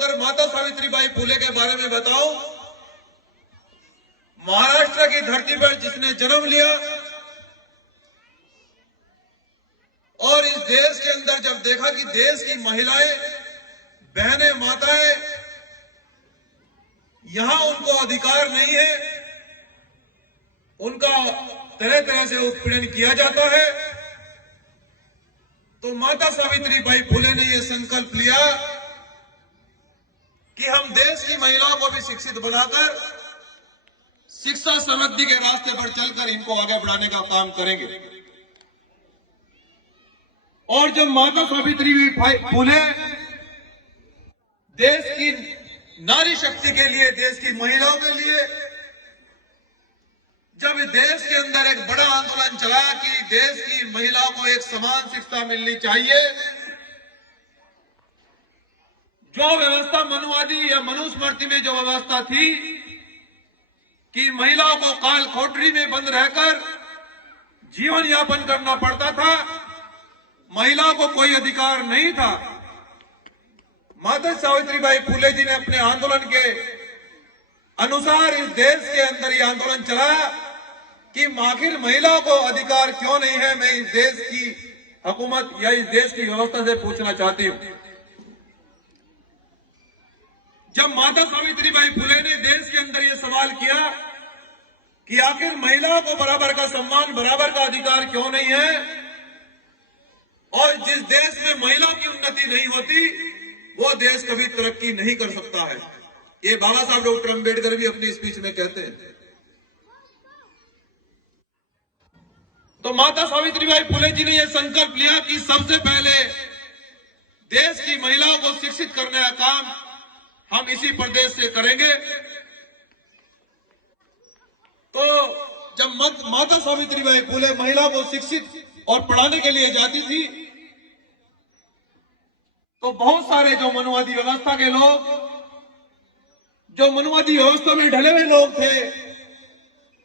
अगर माता सावित्रीबाई फुले के बारे में बताऊं, महाराष्ट्र की धरती पर जिसने जन्म लिया और इस देश के अंदर जब देखा कि देश की महिलाएं, बहनें, माताएं, यहां उनको अधिकार नहीं है, उनका तरह तरह से उत्पीड़न किया जाता है, तो माता सावित्रीबाई फुले ने यह संकल्प लिया कि हम देश की महिलाओं को भी शिक्षित बनाकर शिक्षा समृद्धि के रास्ते पर चलकर इनको आगे बढ़ाने का काम करेंगे। और जब माता सावित्रीबाई फुले देश की नारी शक्ति के लिए, देश की महिलाओं के लिए, जब देश के अंदर एक बड़ा आंदोलन चला कि देश की महिलाओं को एक समान शिक्षा मिलनी चाहिए, जो व्यवस्था मनुवादी या मनुस्मृति में जो व्यवस्था थी कि महिलाओं को काल कोठरी में बंद रहकर जीवन यापन करना पड़ता था, महिलाओं को कोई अधिकार नहीं था, माता सावित्रीबाई फुले जी ने अपने आंदोलन के अनुसार इस देश के अंदर ये आंदोलन चलाया कि आखिर महिलाओं को अधिकार क्यों नहीं है। मैं इस देश की हुकूमत या इस देश की व्यवस्था से पूछना चाहती हूं। जब माता सावित्रीबाई फुले ने देश के अंदर यह सवाल किया कि आखिर महिलाओं को बराबर का सम्मान, बराबर का अधिकार क्यों नहीं है, और जिस देश में महिलाओं की उन्नति नहीं होती वो देश कभी तरक्की नहीं कर सकता है, ये बाबा साहब डॉक्टर अंबेडकर भी अपनी स्पीच में कहते हैं। तो माता सावित्रीबाई फुले जी ने यह संकल्प लिया कि सबसे पहले देश की महिलाओं को शिक्षित करने का काम हम इसी प्रदेश से करेंगे। तो जब माता सावित्रीबाई फुले महिलाओं को शिक्षित और पढ़ाने के लिए जाती थी तो बहुत सारे जो मनुवादी व्यवस्था के लोग, जो मनुवादी व्यवस्था में ढले हुए लोग थे,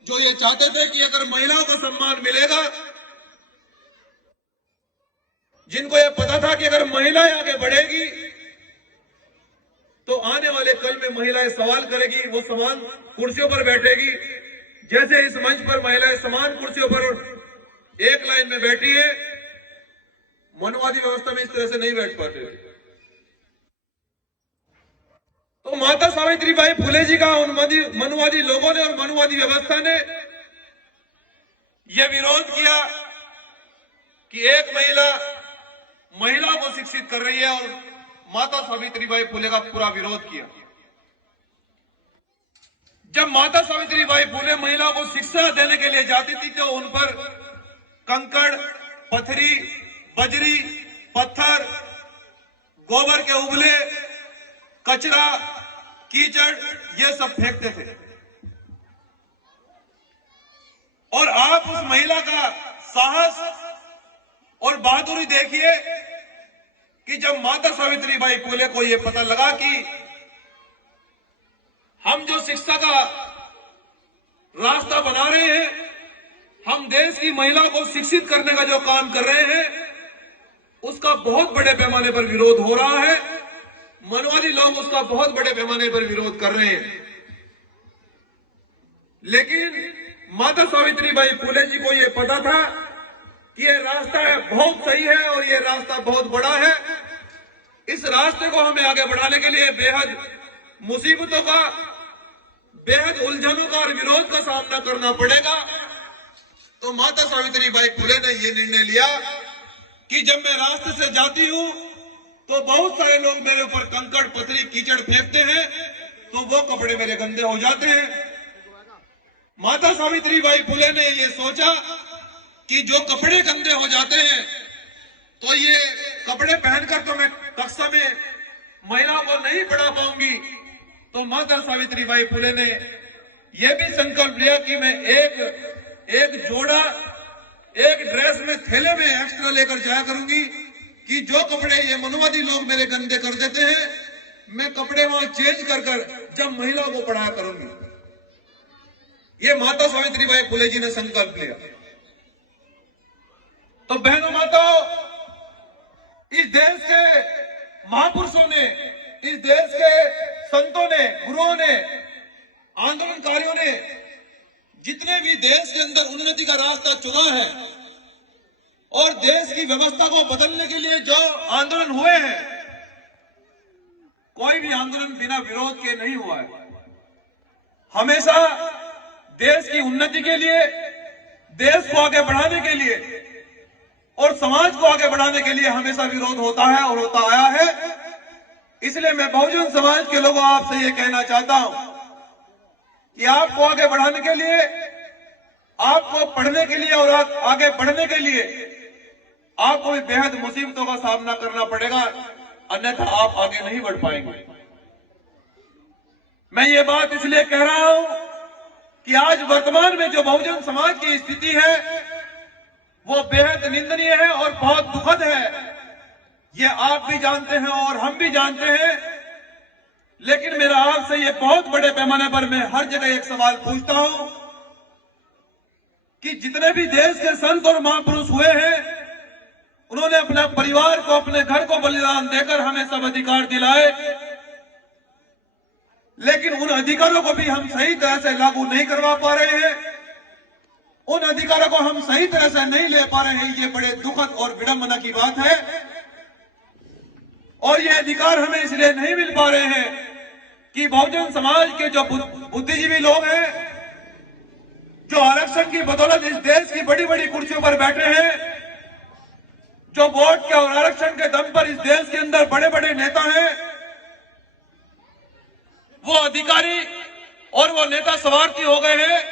जो ये चाहते थे कि अगर महिलाओं को सम्मान मिलेगा, जिनको ये पता था कि अगर महिलाएं आगे बढ़ेगी तो आने वाले कल में महिलाएं सवाल करेगी, वो समान कुर्सियों पर बैठेगी, जैसे इस मंच पर महिलाएं समान कुर्सियों पर एक लाइन में बैठी है, मनुवादी व्यवस्था में इस तरह से नहीं बैठ पाते। तो माता सावित्रीबाई फुले जी का उन मनुवादी लोगों ने और मनुवादी व्यवस्था ने यह विरोध किया कि एक महिलाओं को शिक्षित कर रही है, और माता सावित्रीबाई फुले का पूरा विरोध किया। जब माता सावित्रीबाई फुले महिलाओं को शिक्षा देने के लिए जाती थी तो उन पर कंकड़, पत्थरी, बजरी, पत्थर, गोबर के उबले, कचरा, कीचड़, ये सब फेंकते थे। और आप उस महिला का साहस और बहादुरी देखिए कि जब माता सावित्रीबाई फुले को यह पता लगा कि हम जो शिक्षा का रास्ता बना रहे हैं, हम देश की महिलाओं को शिक्षित करने का जो काम कर रहे हैं, उसका बहुत बड़े पैमाने पर विरोध हो रहा है, मनुवादी लोग उसका बहुत बड़े पैमाने पर विरोध कर रहे हैं। लेकिन माता सावित्रीबाई फुले जी को यह पता था कि यह रास्ता बहुत सही है और यह रास्ता बहुत बड़ा है। इस रास्ते को हमें आगे बढ़ाने के लिए बेहद मुसीबतों का, बेहद उलझनों का और विरोध का सामना करना पड़ेगा। तो माता सावित्रीबाई फुले ने यह निर्णय लिया कि जब मैं रास्ते से जाती हूं तो बहुत सारे लोग मेरे ऊपर कंकड़, पत्थरी, कीचड़ फेंकते हैं, तो वो कपड़े मेरे गंदे हो जाते हैं। माता सावित्रीबाई फुले ने यह सोचा कि जो कपड़े गंदे हो जाते हैं तो ये कपड़े पहनकर तो मैं कक्षा में महिलाओं को नहीं पढ़ा पाऊंगी। तो माता सावित्रीबाई फुले ने यह भी संकल्प लिया कि मैं एक जोड़ा, एक ड्रेस में थैले में एक्स्ट्रा लेकर जाया करूंगी कि जो कपड़े ये मनुवादी लोग मेरे गंदे कर देते हैं, मैं कपड़े वहां चेंज कर जब महिलाओं को पढ़ाया करूंगी। ये माता सावित्रीबाई फुले जी ने संकल्प लिया। तो बहनों, माताओं, इस देश के महापुरुषों ने, इस देश के संतों ने, गुरुओं ने, आंदोलनकारियों ने जितने भी देश के अंदर उन्नति का रास्ता चुना है और देश की व्यवस्था को बदलने के लिए जो आंदोलन हुए हैं, कोई भी आंदोलन बिना विरोध के नहीं हुआ है। हमेशा देश की उन्नति के लिए, देश को आगे बढ़ाने के लिए और समाज को आगे बढ़ाने के लिए हमेशा विरोध होता है और होता आया है। इसलिए मैं बहुजन समाज के लोगों आपसे ये कहना चाहता हूं कि आपको आगे बढ़ाने के लिए, आपको पढ़ने के लिए और आगे बढ़ने के लिए आपको भी बेहद मुसीबतों का सामना करना पड़ेगा, अन्यथा आप आगे नहीं बढ़ पाएंगे। मैं ये बात इसलिए कह रहा हूं कि आज वर्तमान में जो बहुजन समाज की स्थिति है वो बेहद निंदनीय है और बहुत दुखद है। ये आप भी जानते हैं और हम भी जानते हैं। लेकिन मेरा आपसे ये बहुत बड़े पैमाने पर मैं हर जगह एक सवाल पूछता हूं कि जितने भी देश के संत और महापुरुष हुए हैं, उन्होंने अपने परिवार को, अपने घर को बलिदान देकर हमें सब अधिकार दिलाए, लेकिन उन अधिकारों को भी हम सही तरह से लागू नहीं करवा पा रहे हैं। उन अधिकारों को हम सही तरह से नहीं ले पा रहे हैं। ये बड़े दुखद और विडंबना की बात है। और ये अधिकार हमें इसलिए नहीं मिल पा रहे हैं कि बहुजन समाज के जो बुद्धिजीवी लोग हैं, जो आरक्षण की बदौलत इस देश की बड़ी बड़ी कुर्सियों पर बैठे हैं, जो वोट के और आरक्षण के दम पर इस देश के अंदर बड़े बड़े नेता हैं, वो अधिकारी और वो नेता स्वार्थी हो गए हैं।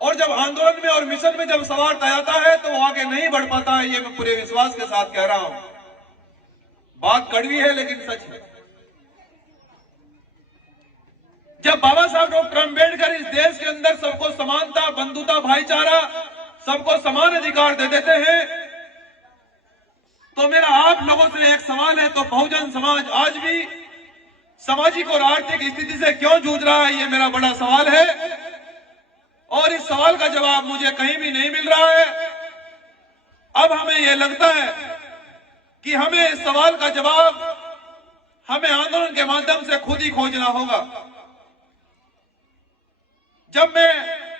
और जब आंदोलन में और मिशन में जब स्वार्थ आता है तो वो आगे नहीं बढ़ पाता है। ये मैं पूरे विश्वास के साथ कह रहा हूं। बात कड़वी है लेकिन सच है। जब बाबा साहब डॉक्टर अंबेडकर इस देश के अंदर सबको समानता, बंधुता, भाईचारा, सबको समान अधिकार दे देते हैं, तो मेरा आप लोगों से एक सवाल है, तो बहुजन समाज आज भी सामाजिक और आर्थिक स्थिति से क्यों जूझ रहा है? ये मेरा बड़ा सवाल है। और इस सवाल का जवाब मुझे कहीं भी नहीं मिल रहा है। अब हमें यह लगता है कि हमें इस सवाल का जवाब हमें आंदोलन के माध्यम से खुद ही खोजना होगा। जब मैं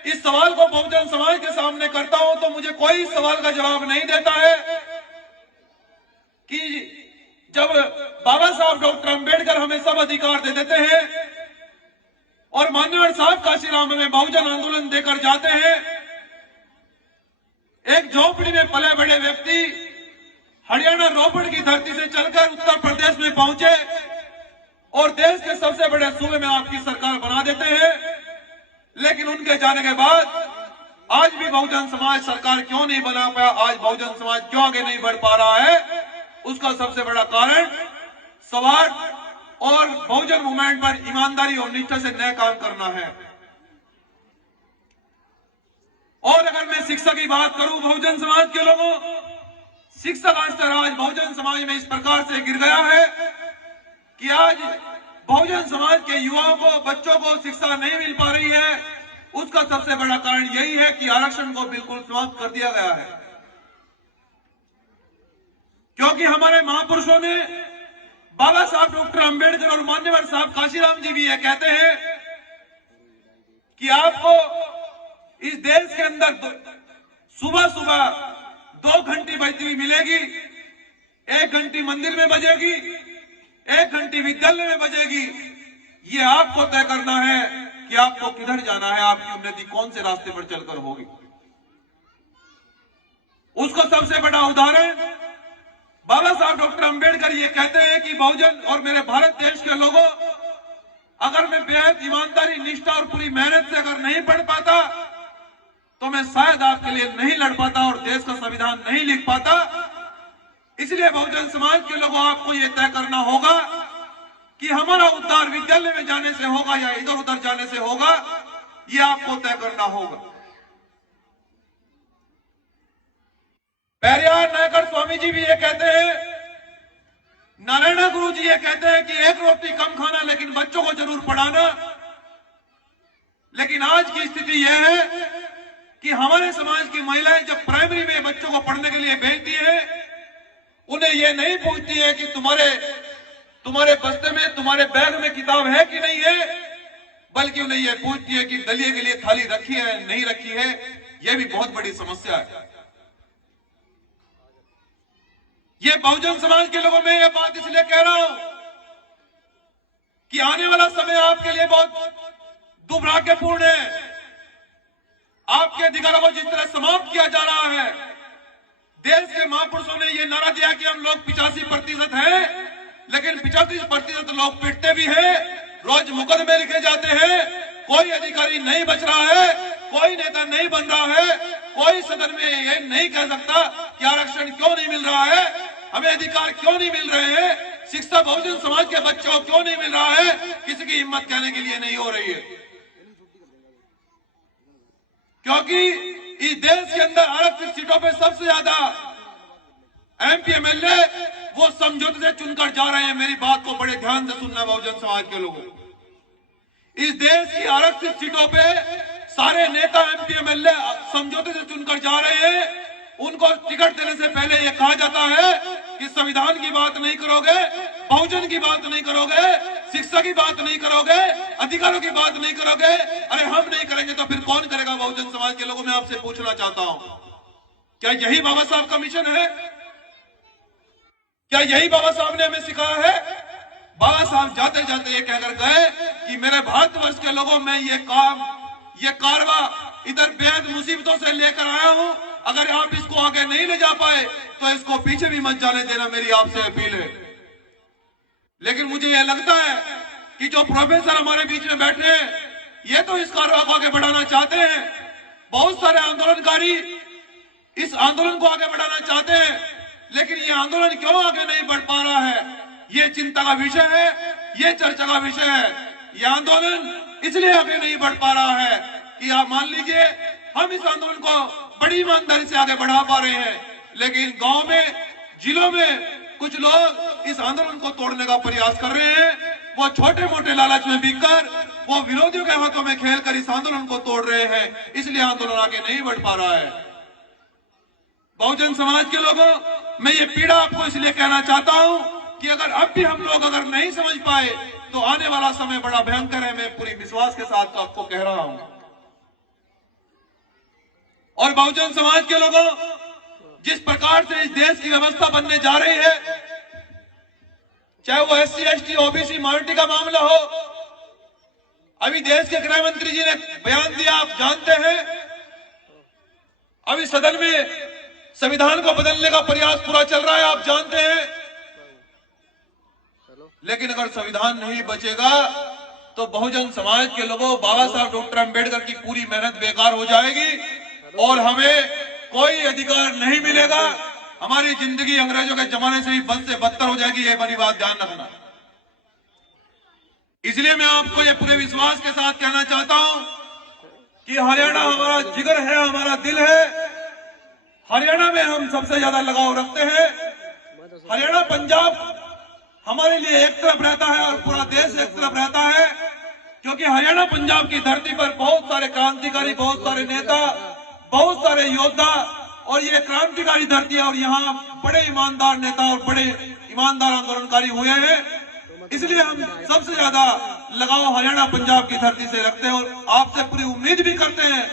इस सवाल को बहुजन समाज के सामने करता हूं तो मुझे कोई इस सवाल का जवाब नहीं देता है कि जब बाबा साहब डॉक्टर अंबेडकर हमें सब अधिकार दे देते हैं और मान्यवर साहब काशीराम हमें बहुजन आंदोलन देकर जाते हैं, एक झोपड़ी में पले बड़े व्यक्ति हरियाणा रोपड़ की धरती से चलकर उत्तर प्रदेश में पहुंचे और देश के सबसे बड़े सूबे में आपकी सरकार बना देते हैं। लेकिन उनके जाने के बाद आज भी बहुजन समाज सरकार क्यों नहीं बना पाया? आज बहुजन समाज क्यों आगे नहीं बढ़ पा रहा है? उसका सबसे बड़ा कारण स्वार्थ और बहुजन मूवमेंट पर ईमानदारी और निष्ठा से नए काम करना है। और अगर मैं शिक्षा की बात करूं, बहुजन समाज के लोगों, शिक्षा का स्तर आज बहुजन समाज में इस प्रकार से गिर गया है कि आज बहुजन समाज के युवाओं को, बच्चों को शिक्षा नहीं मिल पा रही है। उसका सबसे बड़ा कारण यही है कि आरक्षण को बिल्कुल समाप्त कर दिया गया है। क्योंकि हमारे महापुरुषों ने, बाबा साहब डॉक्टर अंबेडकर और मान्यवर साहब काशीराम जी भी ये कहते हैं कि आपको इस देश के अंदर सुबह सुबह 2 घंटी बजती हुई मिलेगी, 1 घंटी मंदिर में बजेगी, 1 घंटी विद्यालय में बजेगी। ये आपको तय करना है कि आपको किधर जाना है, आपकी उन्नति कौन से रास्ते पर चलकर होगी। उसको सबसे बड़ा उदाहरण बाबा साहब डॉक्टर अंबेडकर ये कहते हैं कि बहुजन और मेरे भारत देश के लोगों, अगर मैं बेहद ईमानदारी, निष्ठा और पूरी मेहनत से अगर नहीं पढ़ पाता तो मैं शायद आपके लिए नहीं लड़ पाता और देश का संविधान नहीं लिख पाता। इसलिए बहुजन समाज के लोगों, आपको यह तय करना होगा कि हमारा उद्धार विद्यालय में जाने से होगा या इधर उधर जाने से होगा। यह आपको तय करना होगा। पेरियार नायकर स्वामी जी भी ये कहते हैं, नारायण गुरु जी ये कहते हैं कि 1 रोटी कम खाना लेकिन बच्चों को जरूर पढ़ाना। लेकिन आज की स्थिति यह है कि हमारे समाज की महिलाएं जब प्राइमरी में बच्चों को पढ़ने के लिए भेजती है, उन्हें यह नहीं पूछती है कि तुम्हारे तुम्हारे बस्ते में, तुम्हारे बैग में किताब है कि नहीं है, बल्कि उन्हें यह पूछती है कि दलिए के लिए थाली रखी है नहीं रखी है। यह भी बहुत बड़ी समस्या है। ये बहुजन समाज के लोगों में यह बात इसलिए कह रहा हूं कि आने वाला समय आपके लिए बहुत दुर्भाग्यपूर्ण है। आपके अधिकारों को जिस तरह समाप्त किया जा रहा है, देश के महापुरुषों ने यह नारा दिया कि हम लोग 85% हैं, लेकिन 85% लोग पिटते भी हैं, रोज मुकदमे लिखे जाते हैं, कोई अधिकारी नहीं बच रहा है, कोई नेता नहीं बन रहा है, कोई सदन में ये नहीं कह सकता कि आरक्षण क्यों नहीं मिल रहा है, हमें अधिकार क्यों नहीं मिल रहे हैं, शिक्षा बहुजन समाज के बच्चों को क्यों नहीं मिल रहा है, किसी की हिम्मत कहने के लिए नहीं हो रही है। क्योंकि इस देश के अंदर आरक्षित सीटों पे सबसे ज्यादा एमपी एमएलए वो समझौते से चुनकर जा रहे हैं। मेरी बात को बड़े ध्यान से सुनना बहुजन समाज के लोगों। इस देश की आरक्षित सीटों पे सारे नेता एमपी एमएलए समझौते से चुनकर जा रहे हैं। उनको टिकट देने से पहले यह कहा जाता है कि संविधान की बात नहीं करोगे, बहुजन की बात नहीं करोगे, शिक्षा की बात नहीं करोगे, अधिकारों की बात नहीं करोगे। अरे हम नहीं करेंगे तो फिर कौन करेगा? बहुजन समाज के लोगों में आपसे पूछना चाहता हूं, क्या यही बाबा साहब का मिशन है? क्या यही बाबा साहब ने हमें सिखाया है? बाबा साहब जाते जाते ये कहकर गए कि मेरे भारतवर्ष के लोगों में ये कारवा इधर बेहद मुसीबतों से लेकर आया हूं। अगर आप इसको आगे नहीं ले जा पाए तो इसको पीछे भी मत जाने देना, मेरी आपसे अपील है। लेकिन मुझे यह लगता है कि जो प्रोफेसर हमारे बीच में बैठे हैं, ये तो इस कारवा को आगे बढ़ाना चाहते हैं। बहुत सारे आंदोलनकारी इस आंदोलन को आगे बढ़ाना चाहते हैं, लेकिन ये आंदोलन क्यों आगे नहीं बढ़ पा रहा है, ये चिंता का विषय है, ये चर्चा का विषय है। ये आंदोलन इसलिए आगे नहीं बढ़ पा रहा है कि आप मान लीजिए हम इस आंदोलन को बड़ी ईमानदारी से आगे बढ़ा पा रहे हैं, लेकिन गांव में, जिलों में कुछ लोग इस आंदोलन को तोड़ने का प्रयास कर रहे हैं। वो छोटे मोटे लालच में बिककर, वो विरोधियों के हाथों में खेलकर इस आंदोलन को तोड़ रहे हैं, इसलिए आंदोलन आगे नहीं बढ़ पा रहा है। बहुजन समाज के लोगों, मैं ये पीड़ा आपको इसलिए कहना चाहता हूं कि अगर अब भी हम लोग अगर नहीं समझ पाए तो आने वाला समय बड़ा भयंकर है। मैं पूरी विश्वास के साथ आपको कह रहा हूं। और बहुजन समाज के लोगों, जिस प्रकार से इस देश की व्यवस्था बनने जा रही है, चाहे वो SC ST OBC माइनॉरिटी का मामला हो, अभी देश के गृह मंत्री जी ने बयान दिया, आप जानते हैं। अभी सदन में संविधान को बदलने का प्रयास पूरा चल रहा है, आप जानते हैं। लेकिन अगर संविधान नहीं बचेगा तो बहुजन समाज के लोगों, बाबा साहब डॉक्टर अंबेडकर की पूरी मेहनत बेकार हो जाएगी और हमें कोई अधिकार नहीं मिलेगा। हमारी जिंदगी अंग्रेजों के जमाने से भी बद से बदतर हो जाएगी। ये बड़ी बात ध्यान रखना। इसलिए मैं आपको ये पूरे विश्वास के साथ कहना चाहता हूं कि हरियाणा हमारा जिगर है, हमारा दिल है। हरियाणा में हम सबसे ज्यादा लगाव रखते हैं। हरियाणा पंजाब हमारे लिए एक तरफ रहता है और पूरा देश एक तरफ रहता है, क्योंकि हरियाणा पंजाब की धरती पर बहुत सारे क्रांतिकारी, बहुत सारे नेता, बहुत सारे योद्धा, और ये क्रांतिकारी धरती है और यहाँ बड़े ईमानदार नेता और बड़े ईमानदार आंदोलनकारी हुए हैं। इसलिए हम सबसे ज्यादा लगाव हरियाणा पंजाब की धरती से रखते हैं और आपसे पूरी उम्मीद भी करते हैं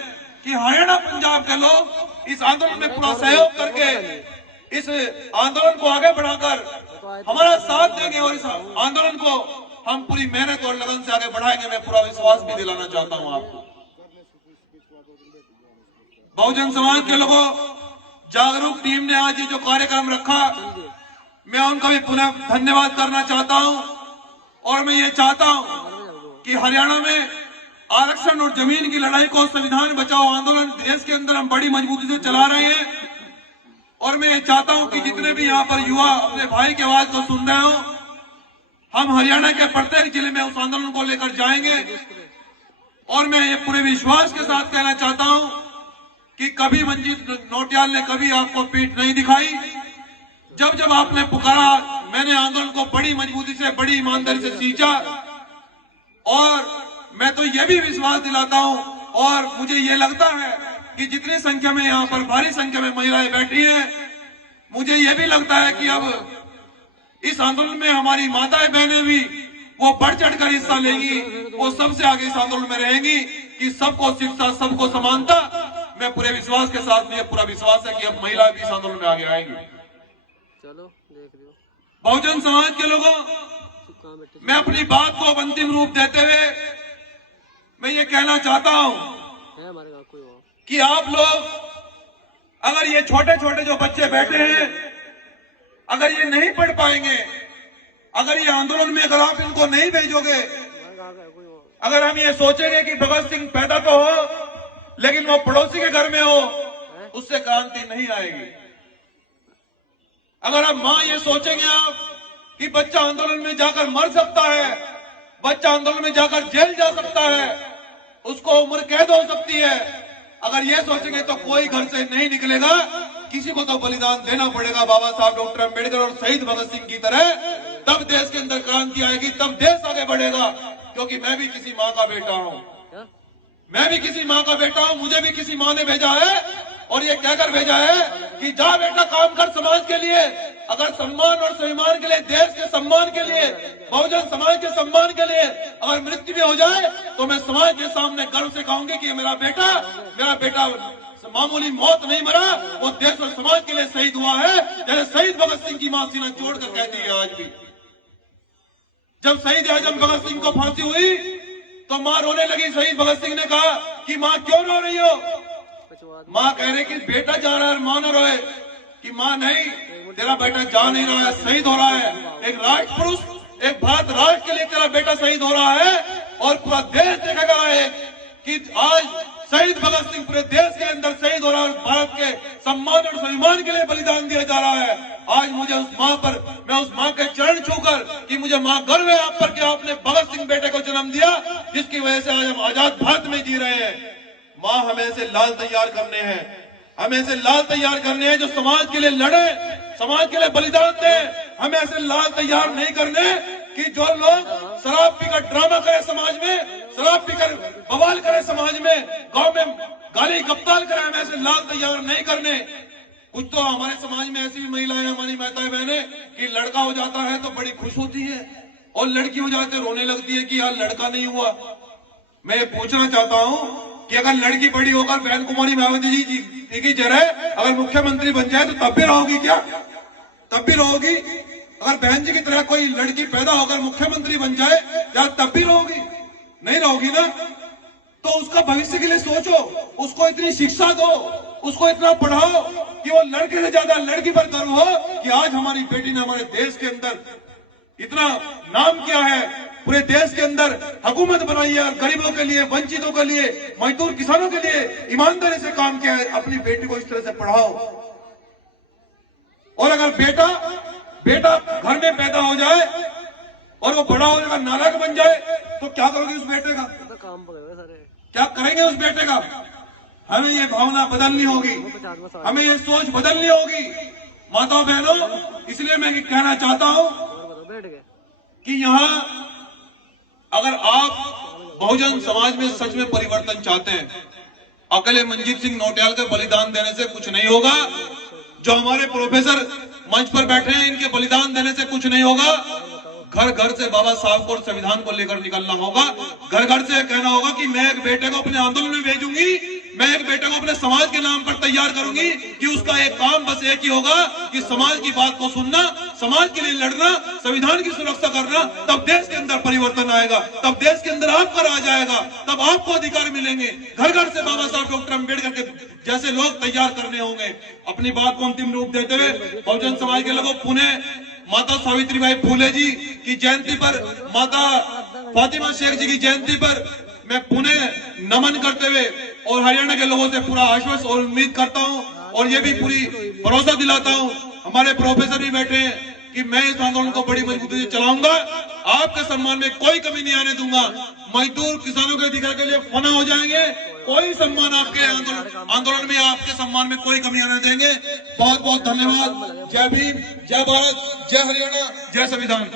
कि हरियाणा पंजाब के लोग इस आंदोलन में पूरा सहयोग करके इस आंदोलन को आगे बढ़ाकर हमारा साथ देंगे और इस आंदोलन को हम पूरी मेहनत और लगन से आगे बढ़ाएंगे। मैं पूरा विश्वास भी दिलाना चाहता हूं आपको। बहुजन समाज के लोगों, जागरूक टीम ने आज ये जो कार्यक्रम रखा, मैं उनका भी पुनः धन्यवाद करना चाहता हूं। और मैं ये चाहता हूं कि हरियाणा में आरक्षण और जमीन की लड़ाई को, संविधान बचाओ आंदोलन देश के अंदर हम बड़ी मजबूती से चला रहे हैं। और मैं ये चाहता हूं कि जितने भी यहाँ पर युवा अपने भाई की आवाज को सुन रहे हो, हम हरियाणा के प्रत्येक जिले में उस आंदोलन को लेकर जाएंगे। और मैं ये पूरे विश्वास के साथ कहना चाहता हूं कि कभी मंजीत नौटियाल ने कभी आपको पीठ नहीं दिखाई। जब जब आपने पुकारा, मैंने आंदोलन को बड़ी मजबूती से, बड़ी ईमानदारी से सींचा। और मैं तो ये भी विश्वास दिलाता हूं, और मुझे ये लगता है कि जितनी संख्या में यहाँ पर भारी संख्या में महिलाएं बैठी हैं, मुझे ये भी लगता है कि अब इस आंदोलन में हमारी माताएं बहनें भी वो बढ़ चढ़कर हिस्सा लेंगी, वो सबसे आगे इस आंदोलन में रहेंगी कि सबको शिक्षा, सबको समानता। मैं पूरे विश्वास के साथ, ये पूरा विश्वास है कि अब महिला भी इस आंदोलन में आगे आएंगी। चलो देख लियो। बहुजन समाज के लोगों, मैं अपनी बात को अंतिम रूप देते हुए मैं ये कहना चाहता हूं कि आप लोग अगर ये छोटे छोटे जो बच्चे बैठे हैं, अगर ये नहीं पढ़ पाएंगे, अगर ये आंदोलन में अगर आप इनको नहीं भेजोगे, अगर हम ये सोचेंगे कि भगत सिंह पैदा तो हो लेकिन वो पड़ोसी के घर में हो, उससे क्रांति नहीं आएगी। अगर आप मां ये सोचेंगे आप कि बच्चा आंदोलन में जाकर मर सकता है, बच्चा आंदोलन में जाकर जेल जा सकता है, उसको उम्र कैद हो सकती है, अगर ये सोचेंगे तो कोई घर से नहीं निकलेगा। किसी को तो बलिदान देना पड़ेगा बाबा साहब डॉक्टर अंबेडकर और शहीद भगत सिंह की तरह, तब देश के अंदर क्रांति आएगी, तब देश आगे बढ़ेगा। क्योंकि मैं भी किसी माँ का बेटा हूँ, मैं भी किसी माँ का बेटा हूँ, मुझे भी किसी माँ ने भेजा है और ये कहकर भेजा है कि जा बेटा काम कर समाज के लिए। अगर सम्मान और स्वाभिमान के लिए, देश के सम्मान के लिए, बहुजन समाज के सम्मान के लिए अगर मृत्यु भी हो जाए तो मैं समाज के सामने गर्व से कहूंगी कि मेरा बेटा मामूली मौत नहीं मरा, वो देश और समाज के लिए शहीद हुआ है। जैसे शहीद भगत सिंह की मां सीना जोड़कर कहती है आज भी। जब शहीद आजम भगत सिंह को फांसी हुई तो मां रोने लगी। शहीद भगत सिंह ने कहा कि मां क्यों रो रही हो? मां कह रही कि बेटा जा रहा है, मां न रोए। कि मां नहीं, तेरा बेटा जा नहीं रहा है, शहीद हो रहा है। एक राष्ट्र पुरुष, एक भारत राष्ट्र के लिए तेरा बेटा शहीद हो रहा है और पूरा देश देखेगा है कि आज शहीद भगत सिंह पूरे देश के अंदर शहीद हो रहा है। भारत के सम्मान और स्वाभिमान के लिए बलिदान दिया जा रहा है। आज मुझे उस मां पर, मैं उस मां के चरण छूकर कि मुझे मां गर्व है आप पर कि आपने भगत सिंह बेटे को जन्म दिया, जिसकी वजह से आज हम आजाद भारत में जी रहे हैं। मां हमें ऐसे लाल तैयार करने हैं, हमें ऐसे लाल तैयार करने हैं जो समाज के लिए लड़े, समाज के लिए बलिदान दे। हमें ऐसे लाल तैयार नहीं करने कि जो लोग शराब पीकर ड्रामा करे समाज में, शराब पीकर बवाल करे समाज में, गांव में गाली गप्ताल करे। हमें ऐसे लाल तैयार नहीं करने। कुछ तो हमारे समाज में ऐसी भी महिलाएं, हमारी माताएं बहनें कि लड़का हो जाता है तो बड़ी खुश होती है और लड़की हो जाते रोने लगती है कि यार लड़का नहीं हुआ। मैं ये पूछना चाहता हूं कि अगर लड़की बड़ी होकर बहन कुमारी मायावती जी की जगह अगर मुख्यमंत्री बन जाए तो तब भी रहोगी क्या? तब भी रहोगी? अगर बहन जी की तरह कोई लड़की पैदा होकर मुख्यमंत्री बन जाए क्या तब भी रहोगी? नहीं रहोगी ना। तो उसका भविष्य के लिए सोचो, उसको इतनी शिक्षा दो, उसको इतना पढ़ाओ कि वो लड़के से ज्यादा लड़की पर गर्व हो कि आज हमारी बेटी ने हमारे देश के अंदर इतना नाम किया है, पूरे देश के अंदर हुकूमत बनाई है और गरीबों के लिए, वंचितों के लिए, मजदूर किसानों के लिए ईमानदारी से काम किया है। अपनी बेटी को इस तरह से पढ़ाओ। और अगर बेटा घर में पैदा हो जाए और वो बड़ा हो जाकर नालायक बन जाए तो क्या करोगे उस बेटे का? क्या करेंगे उस बेटे का? हमें ये भावना बदलनी होगी, हमें ये सोच बदलनी होगी माताओं बहनों। इसलिए मैं कहना चाहता हूं कि यहाँ अगर आप बहुजन समाज में सच में परिवर्तन चाहते हैं, अकेले मंजीत सिंह नौटियाल के बलिदान देने से कुछ नहीं होगा। जो हमारे प्रोफेसर मंच पर बैठे हैं, इनके बलिदान देने से कुछ नहीं होगा। घर घर से बाबा साहब को और संविधान को लेकर निकलना होगा। घर घर से कहना होगा कि मैं एक बेटे को अपने आंदोलन में भेजूंगी, मैं एक बेटे को अपने समाज के नाम पर तैयार करूंगी कि उसका एक काम बस एक ही होगा कि समाज की बात को सुनना, समाज के लिए लड़ना, संविधान की सुरक्षा करना। तब देश के अंदर परिवर्तन आएगा, तब देश के अंदर आपका राज आएगा, तब आपको अधिकार मिलेंगे। घर घर से बाबा साहब डॉक्टर अंबेडकर के जैसे लोग तैयार करने होंगे। अपनी बात को अंतिम रूप देते हुए बहुजन समाज के लोगों, पुणे माता सावित्रीबाई फुले जी की जयंती पर, माता फातिमा शेख जी की जयंती पर मैं पुणे नमन करते हुए और हरियाणा के लोगों से पूरा आश्वस्त और उम्मीद करता हूं और ये भी पूरी भरोसा दिलाता हूं, हमारे प्रोफेसर भी बैठे हैं कि मैं इस आंदोलन को बड़ी मजबूती से चलाऊंगा। आपके सम्मान में कोई कमी नहीं आने दूंगा। मजदूर किसानों के अधिकार के लिए फना हो जाएंगे, कोई सम्मान आपके आंदोलन में, आपके सम्मान में कोई कमी आने देंगे। बहुत बहुत धन्यवाद। जय भीम, जय भारत, जय हरियाणा, जय संविधान।